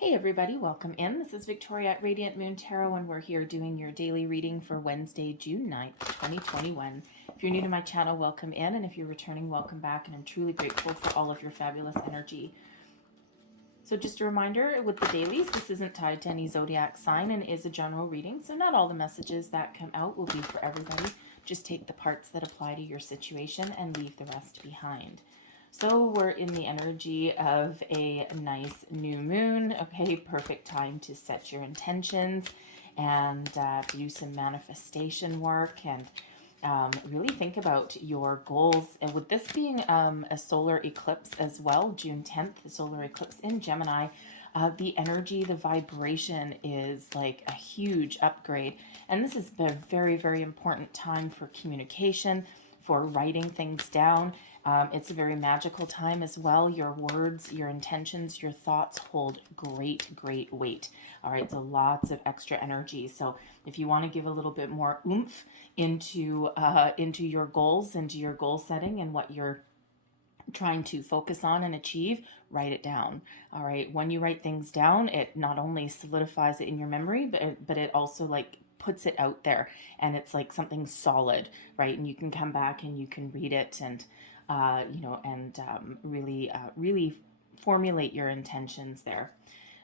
Hey everybody, welcome in. This is Victoria at Radiant Moon Tarot, and we're here doing your daily reading for Wednesday, June 9th, 2021. If you're new to my channel, welcome in, and if you're returning, welcome back, and I'm truly grateful for all of your fabulous energy. So just a reminder, with the dailies, this isn't tied to any zodiac sign and is a general reading, so not all the messages that come out will be for everybody. Just take the parts that apply to your situation and leave the rest behind. So we're in the energy of a nice new moon. Okay, perfect time to set your intentions and do some manifestation work and really think about your goals. And with this being a solar eclipse as well, June 10th, the solar eclipse in Gemini, the energy, the vibration is like a huge upgrade. And this is a very, very important time for communication, for writing things down. It's a very magical time as well. Your words, your intentions, your thoughts hold great, great weight. All right, so lots of extra energy. So if you want to give a little bit more oomph into your goals, into your goal setting and what you're trying to focus on and achieve, write it down. All right, when you write things down, it not only solidifies it in your memory, but it also like puts it out there, and it's like something solid, right? And you can come back and you can read it and really formulate your intentions there.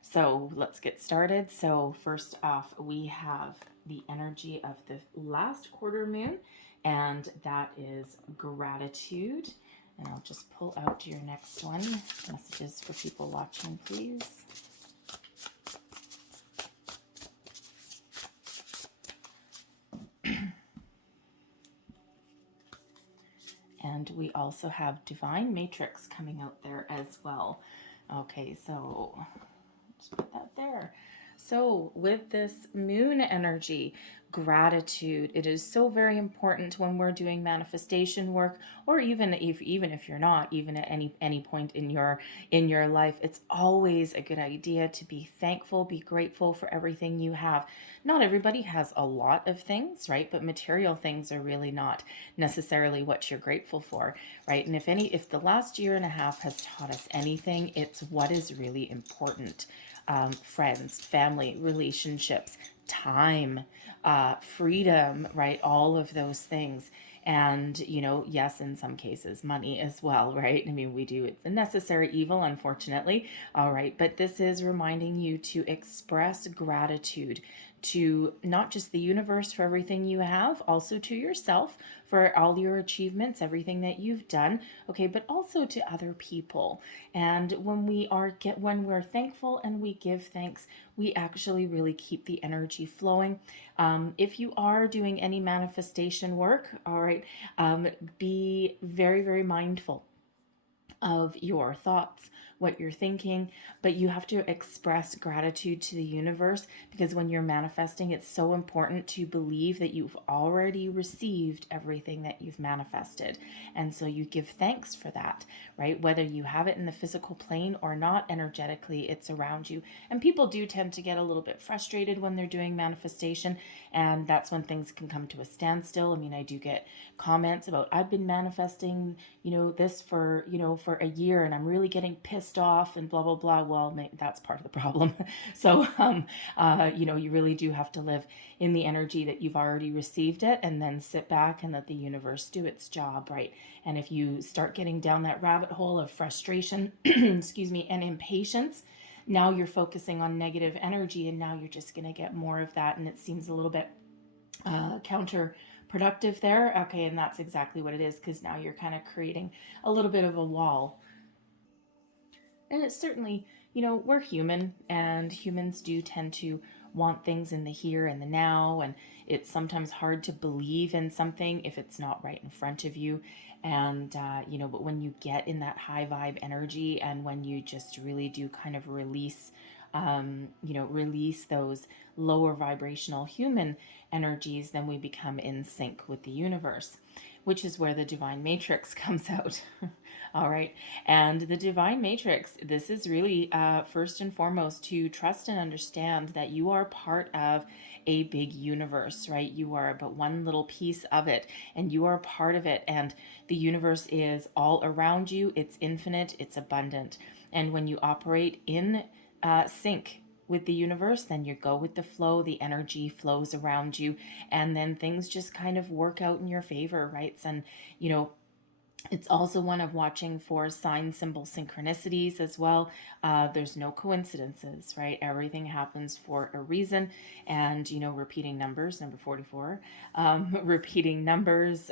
So let's get started. So first off, we have the energy of the last quarter moon, and that is gratitude. And I'll just pull out your next one. Messages for people watching, please. And we also have Divine Matrix coming out there as well. Okay, so just put that there. So with this moon energy, gratitude, it is so very important when we're doing manifestation work, or even if you're not, even at any point in your life, it's always a good idea to be thankful, be grateful for everything you have. Not everybody has a lot of things, right? But material things are really not necessarily what you're grateful for, right? And if the last year and a half has taught us anything, it's what is really important. Friends, family, relationships, time, freedom, right? All of those things. And, yes, in some cases, money as well, right? I mean, it's a necessary evil, unfortunately. All right. But this is reminding you to express gratitude to not just the universe for everything you have, also to yourself for all your achievements, everything that you've done, okay, but also to other people. And when we're thankful and we give thanks, we actually really keep the energy flowing. If you are doing any manifestation work, all right, be very, very mindful of your thoughts, what you're thinking, but you have to express gratitude to the universe, because when you're manifesting, it's so important to believe that you've already received everything that you've manifested. And so you give thanks for that, right? Whether you have it in the physical plane or not, energetically, it's around you. And people do tend to get a little bit frustrated when they're doing manifestation, and that's when things can come to a standstill. I mean, I do get comments about, I've been manifesting, this for a year, and I'm really getting pissed off and blah blah blah. Well, that's part of the problem. So you really do have to live in the energy that you've already received it, and then sit back and let the universe do its job, right? And if you start getting down that rabbit hole of frustration excuse me, and impatience, now you're focusing on negative energy, and now you're just going to get more of that, and it seems a little bit counterproductive there. Okay, and that's exactly what it is, because now you're kind of creating a little bit of a wall. And it's certainly, we're human, and humans do tend to want things in the here and the now, and it's sometimes hard to believe in something if it's not right in front of you. And but when you get in that high vibe energy, and when you just really do kind of release release those lower vibrational human energies, then we become in sync with the universe, which is where the divine matrix comes out. All right. And the divine matrix, this is really first and foremost to trust and understand that you are part of a big universe, right? You are but one little piece of it, and you are part of it. And the universe is all around you. It's infinite, it's abundant. And when you operate in sync with the universe, then you go with the flow, the energy flows around you, and then things just kind of work out in your favor, right? And, you know, it's also one of watching for sign symbol synchronicities as well. There's no coincidences, right? Everything happens for a reason. And, you know, repeating numbers, number 44, repeating numbers,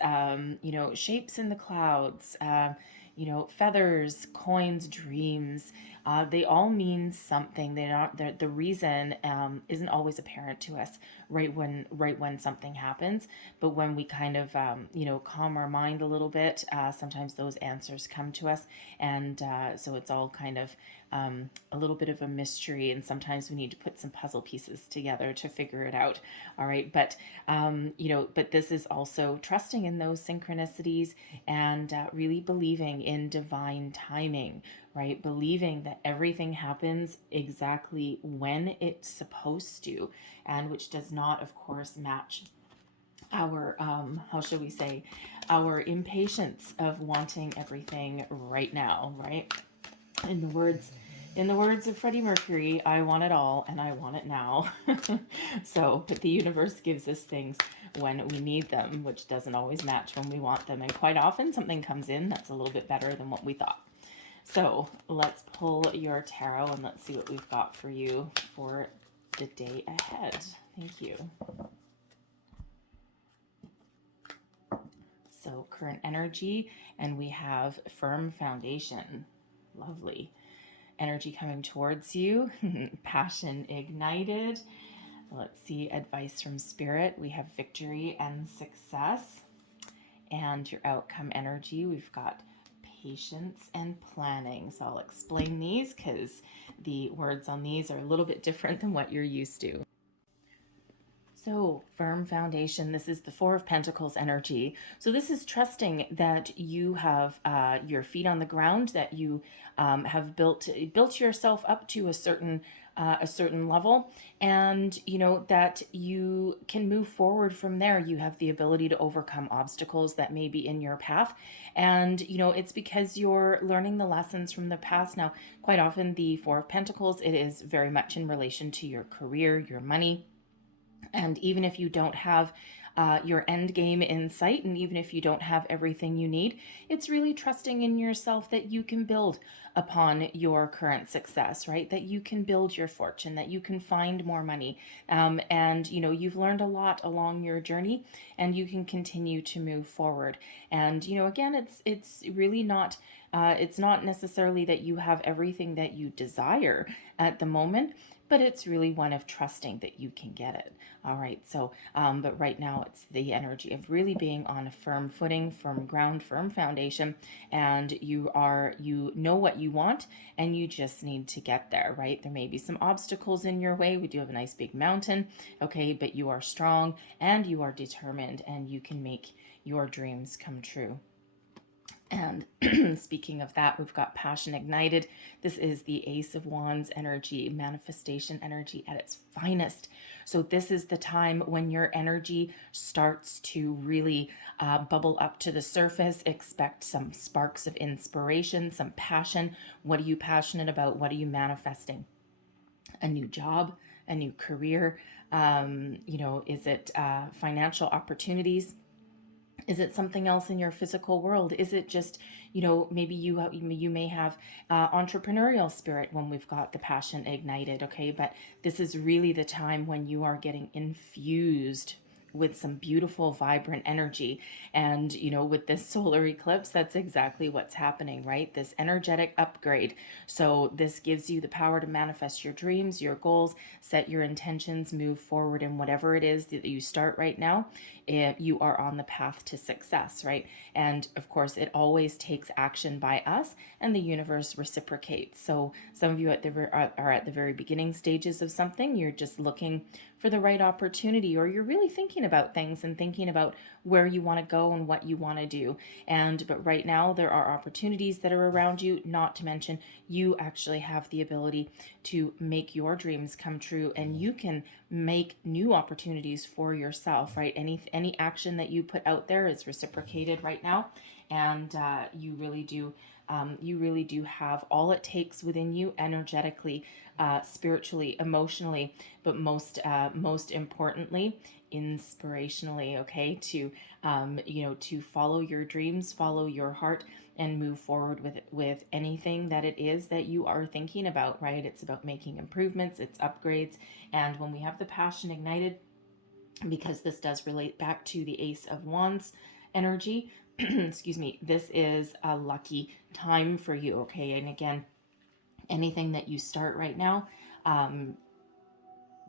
you know, shapes in the clouds, you know, feathers, coins, dreams. They all mean something. They're not the reason isn't always apparent to us right when something happens, but when we kind of you know, calm our mind a little bit, sometimes those answers come to us, and so it's all kind of a little bit of a mystery, and sometimes we need to put some puzzle pieces together to figure it out. All right, but you know, but this is also trusting in those synchronicities and really believing in divine timing, right? Believing that everything happens exactly when it's supposed to, and which does not, of course, match our how should we say, our impatience of wanting everything right now, right? In the words of Freddie Mercury, I want it all and I want it now. So, but the universe gives us things when we need them, which doesn't always match when we want them, and quite often something comes in that's a little bit better than what we thought. So let's pull your tarot and let's see what we've got for you for the day ahead. Thank you. So current energy, and we have firm foundation. Lovely. Energy coming towards you. Passion ignited. Let's see, advice from spirit. We have victory and success. And your outcome energy, we've got patience and planning. So I'll explain these because the words on these are a little bit different than what you're used to. So, firm foundation, this is the Four of Pentacles energy. So this is trusting that you have your feet on the ground, that you have built yourself up to a certain level, and you know that you can move forward from there. You have the ability to overcome obstacles that may be in your path, and you know it's because you're learning the lessons from the past. Now, quite often the Four of Pentacles, it is very much in relation to your career, your money. And even if you don't have your end game in sight, and even if you don't have everything you need, it's really trusting in yourself that you can build upon your current success, right? That you can build your fortune, that you can find more money. And, you know, you've learned a lot along your journey, and you can continue to move forward. And, you know, again, it's really not, it's not necessarily that you have everything that you desire at the moment, but it's really one of trusting that you can get it. All right. So, but right now it's the energy of really being on a firm footing, firm ground, firm foundation, and you know what you want, and you just need to get there, right? There may be some obstacles in your way. We do have a nice big mountain. Okay. But you are strong and you are determined, and you can make your dreams come true. And speaking of that, we've got passion ignited. This is the Ace of Wands energy, manifestation energy at its finest. So this is the time when your energy starts to really bubble up to the surface. Expect some sparks of inspiration, some passion. What are you passionate about? What are you manifesting? A new job, a new career? You know, is it financial opportunities? Is it something else in your physical world? Is it just, you know, maybe you may have entrepreneurial spirit when we've got the passion ignited, okay? But this is really the time when you are getting infused with some beautiful, vibrant energy. And, you know, with this solar eclipse, that's exactly what's happening, right? This energetic upgrade. So this gives you the power to manifest your dreams, your goals, set your intentions, move forward in whatever it is that you start right now. You are on the path to success, right? And of course, it always takes action by us, and the universe reciprocates. So some of you are at the very beginning stages of something. You're just looking for the right opportunity, or you're really thinking about things and thinking about where you want to go and what you want to do. But right now there are opportunities that are around you, not to mention you actually have the ability to make your dreams come true, and you can make new opportunities for yourself, right? Any action that you put out there is reciprocated right now, and you really do have all it takes within you energetically spiritually, emotionally, but most importantly, inspirationally. Okay, to to follow your dreams, follow your heart, and move forward with anything that it is that you are thinking about. Right? It's about making improvements, it's upgrades, and when we have the passion ignited, because this does relate back to the Ace of Wands energy. Excuse me, this is a lucky time for you. Okay, and again, anything that you start right now,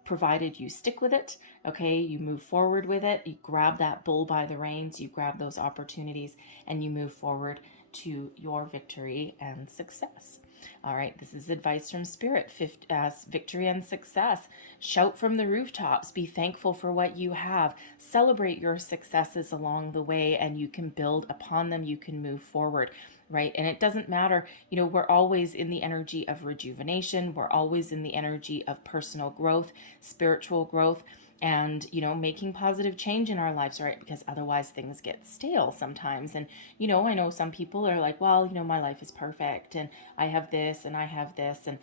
provided you stick with it, okay, you move forward with it, you grab that bull by the reins, you grab those opportunities, and you move forward to your victory and success. All right, this is advice from Spirit. Victory and success. Shout from the rooftops. Be thankful for what you have. Celebrate your successes along the way, and you can build upon them. You can move forward, right? And it doesn't matter, we're always in the energy of rejuvenation. We're always in the energy of personal growth, spiritual growth, and making positive change in our lives, right? Because otherwise things get stale sometimes. And I know some people are like, well, my life is perfect and I have this and I have this, and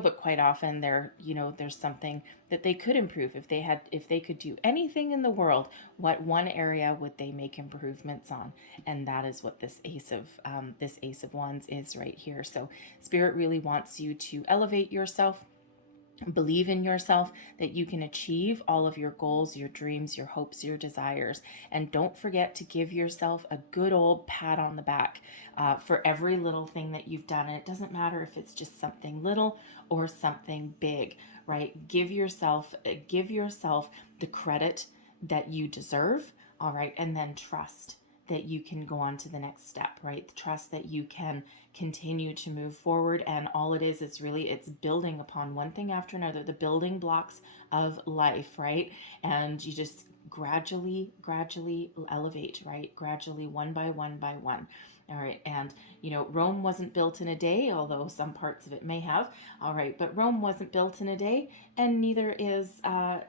but quite often there's something that they could improve. If they could do anything in the world, what one area would they make improvements on? And that is what this Ace of Wands is right here. So Spirit really wants you to elevate yourself, believe in yourself, that you can achieve all of your goals, your dreams, your hopes, your desires. And don't forget to give yourself a good old pat on the back for every little thing that you've done. And it doesn't matter if it's just something little or something big, right? Give yourself the credit that you deserve, all right? And then trust that you can go on to the next step, right? Trust that you can continue to move forward. And all it is, it's building upon one thing after another, the building blocks of life, right? And you just gradually elevate, right? Gradually, one by one. All right. And, Rome wasn't built in a day, although some parts of it may have. All right. But Rome wasn't built in a day, and neither is our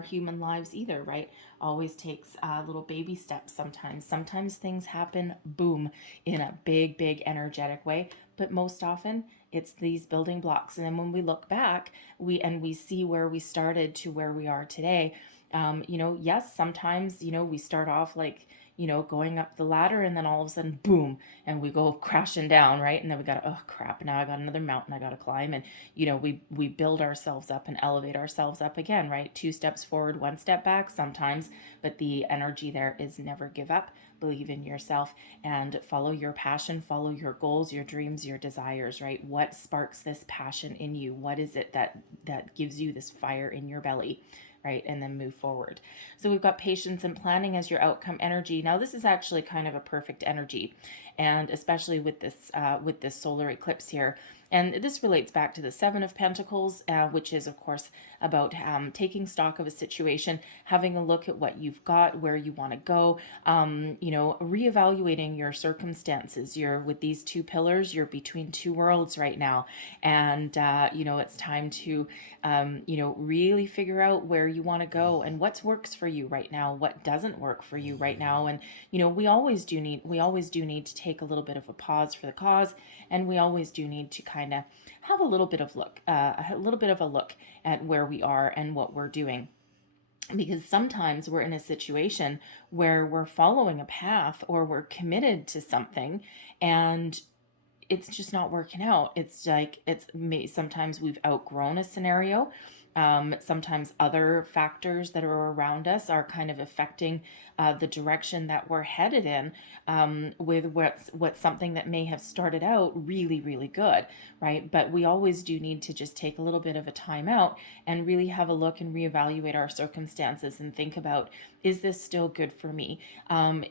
human lives either, right? Always takes little baby steps sometimes. Sometimes things happen, boom, in a big, energetic way. But most often, it's these building blocks. And then when we look back, we see where we started to where we are today. Yes, sometimes, we start off like, going up the ladder, and then all of a sudden, boom, and we go crashing down, right? And then we got, oh crap, now I got another mountain I got to climb. And, we build ourselves up and elevate ourselves up again, right? 2 steps forward, 1 step back sometimes, but the energy there is never give up. Believe in yourself and follow your passion, follow your goals, your dreams, your desires, right? What sparks this passion in you? What is it that gives you this fire in your belly? Right, and then move forward. So we've got patience and planning as your outcome energy. Now this is actually kind of a perfect energy, and especially with this solar eclipse here. And this relates back to the 7 of Pentacles, which is, of course, about taking stock of a situation, having a look at what you've got, where you want to go, reevaluating your circumstances. You're with these 2 pillars, you're between 2 worlds right now. And, it's time to, really figure out where you want to go and what works for you right now, what doesn't work for you right now. And, we always do need to take a little bit of a pause for the cause. And we always do need to kind of have a little bit of a look at where we are and what we're doing. Because sometimes we're in a situation where we're following a path or we're committed to something, and it's just not working out. It's like sometimes we've outgrown a scenario. Sometimes other factors that are around us are kind of affecting the direction that we're headed in, with what's something that may have started out really, really good, right? But we always do need to just take a little bit of a time out and really have a look and reevaluate our circumstances and think about, is this still good for me?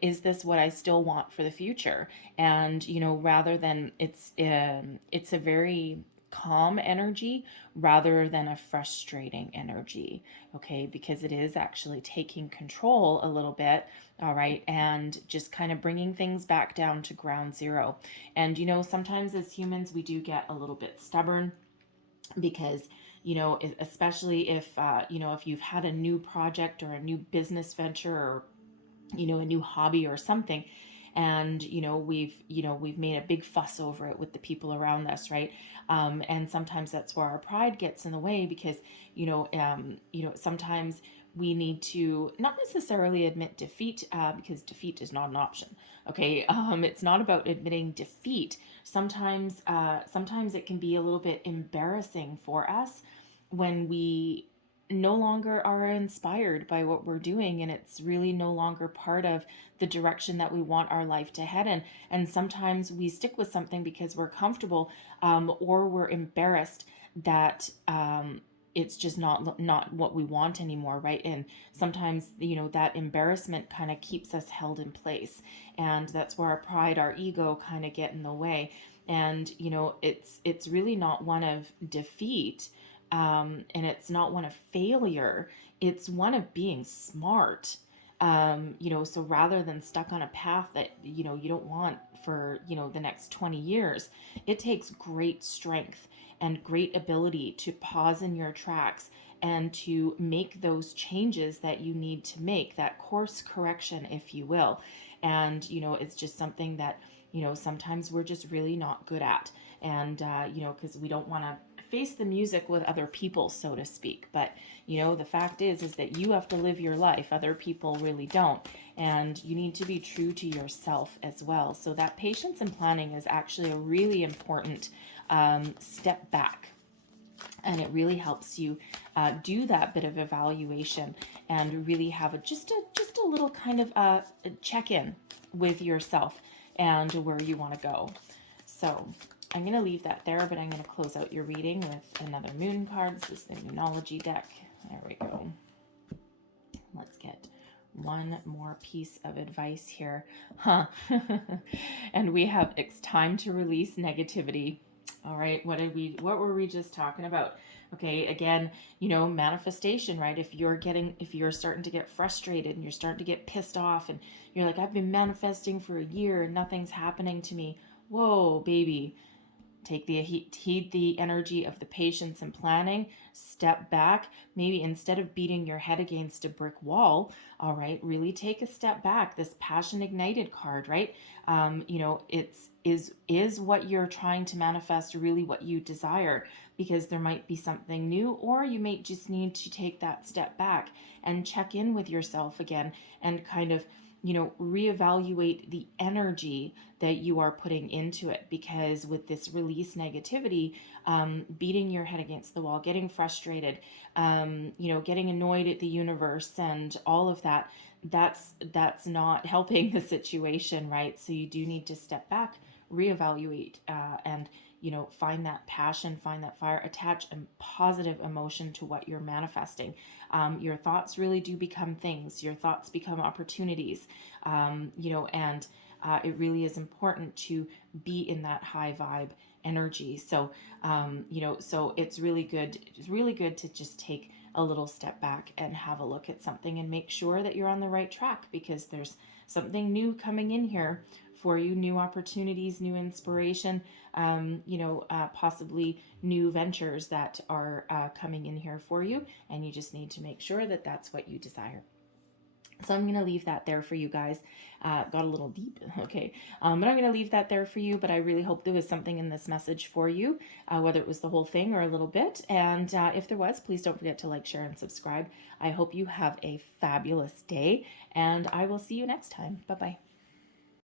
Is this what I still want for the future? And, rather than it's a very calm energy rather than a frustrating energy, okay? Because it is actually taking control a little bit, all right, and just kind of bringing things back down to ground zero. And, sometimes as humans, we do get a little bit stubborn because, especially if, if you've had a new project or a new business venture or, a new hobby or something, and we've made a big fuss over it with the people around us, right? And sometimes that's where our pride gets in the way, because sometimes we need to not necessarily admit defeat, because defeat is not an option. Okay, it's not about admitting defeat. Sometimes it can be a little bit embarrassing for us when we no longer are inspired by what we're doing, and it's really no longer part of the direction that we want our life to head in. And sometimes we stick with something because we're comfortable, or we're embarrassed that it's just not what we want anymore, right? And sometimes that embarrassment kind of keeps us held in place, and that's where our pride, our ego kind of get in the way. And it's really not one of defeat, and it's not one of failure. It's one of being smart. So rather than stuck on a path that you don't want for the next 20 years, it takes great strength and great ability to pause in your tracks and to make those changes that you need to make, that course correction, if you will. And it's just something that sometimes we're just really not good at. And because we don't want to face the music with other people, so to speak. But the fact is that you have to live your life. Other people really don't. And you need to be true to yourself as well. So that patience and planning is actually a really important step back. And it really helps you do that bit of evaluation and really have just a little kind of a check-in with yourself and where you want to go. So I'm going to leave that there, but I'm going to close out your reading with another moon card. This is the Moonology deck. There we go. Let's get one more piece of advice here. And we have it's time to release negativity. All right, what were we just talking about? Okay, again, manifestation, right? If you're starting to get frustrated and you're starting to get pissed off and you're like, I've been manifesting for a year and nothing's happening to me. Whoa, baby. Heed the energy of the patience and planning. Step back. Maybe instead of beating your head against a brick wall, all right, really take a step back. This passion ignited card, right? Is what you're trying to manifest really what you desire? Because there might be something new, or you may just need to take that step back and check in with yourself again and kind of reevaluate the energy that you are putting into it. Because with this release negativity, beating your head against the wall, getting frustrated, getting annoyed at the universe and all of that, that's not helping the situation, right? So you do need to step back, reevaluate, and find that passion, find that fire, attach a positive emotion to what you're manifesting. Your thoughts really do become things. Your thoughts become opportunities, and it really is important to be in that high vibe energy. So, so it's really good. It's really good to just take a little step back and have a look at something and make sure that you're on the right track, because there's something new coming in here for you, new opportunities, new inspiration, possibly new ventures that are coming in here for you, and you just need to make sure that that's what you desire. So I'm going to leave that there for you guys. Got a little deep, okay. But I'm going to leave that there for you, but I really hope there was something in this message for you, whether it was the whole thing or a little bit. And if there was, please don't forget to like, share, and subscribe. I hope you have a fabulous day, and I will see you next time. Bye-bye.